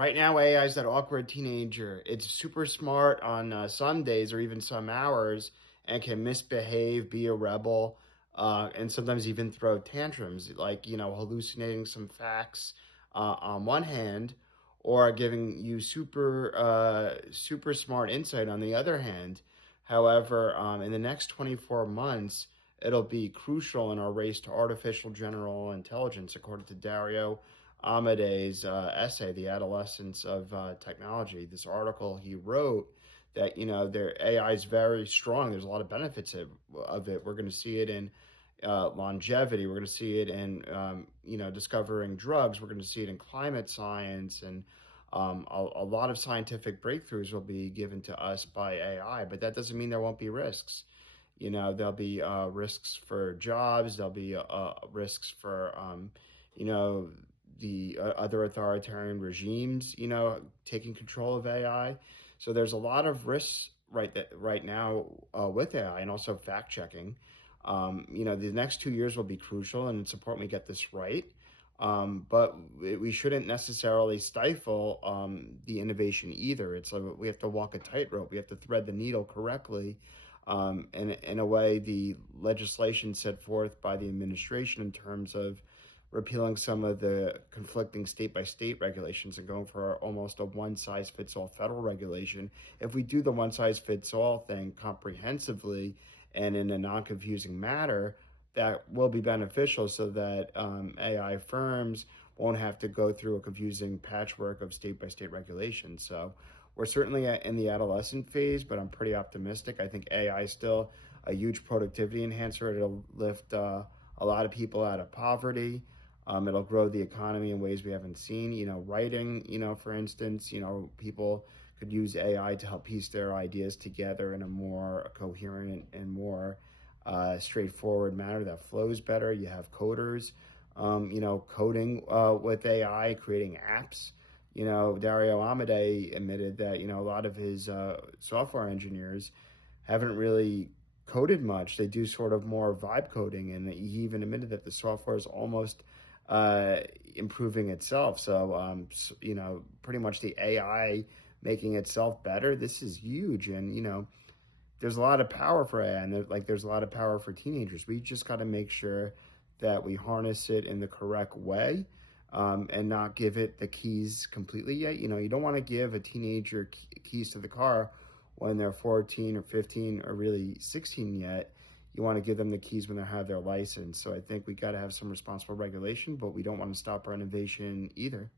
Right now, AI is that awkward teenager. It's super smart on some days or even some hours and can misbehave, be a rebel, and sometimes even throw tantrums, like, hallucinating some facts on one hand, or giving you super smart insight on the other hand. However, in the next 24 months, it'll be crucial in our race to artificial general intelligence, according to Dario Amadei's essay, "The Adolescence of Technology." This article he wrote that their AI is very strong. There's a lot of benefits of it. We're going to see it in longevity. We're going to see it in discovering drugs. We're going to see it in climate science, and a lot of scientific breakthroughs will be given to us by AI. But that doesn't mean there won't be risks. There'll be risks for jobs. There'll be risks for you know the other authoritarian regimes, taking control of AI. So there's a lot of risks right now with AI, and also fact checking. The next 2 years will be crucial, and it's important we get this right. But we shouldn't necessarily stifle the innovation either. We have to walk a tightrope. We have to thread the needle correctly. And in a way, the legislation set forth by the administration in terms of repealing some of the conflicting state by state regulations and going for almost a one size fits all federal regulation. If we do the one size fits all thing comprehensively and in a non confusing manner, that will be beneficial so that AI firms won't have to go through a confusing patchwork of state by state regulations. So we're certainly in the adolescent phase, but I'm pretty optimistic. I think AI is still a huge productivity enhancer. It'll lift a lot of people out of poverty. It'll grow the economy in ways we haven't seen. Writing, for instance, people could use AI to help piece their ideas together in a more coherent and more straightforward manner that flows better. You have coders, coding with AI, creating apps. Dario Amodei admitted that, a lot of his software engineers haven't really coded much. They do sort of more vibe coding, and he even admitted that the software is almost improving itself. So, pretty much the AI making itself better. This is huge, and there's a lot of power for AI, and there's a lot of power for teenagers. We just got to make sure that we harness it in the correct way, and not give it the keys completely yet. You don't want to give a teenager keys to the car when they're 14 or 15 or really 16 yet. You want to give them the keys when they have their license. So I think we got to have some responsible regulation, but we don't want to stop our innovation either.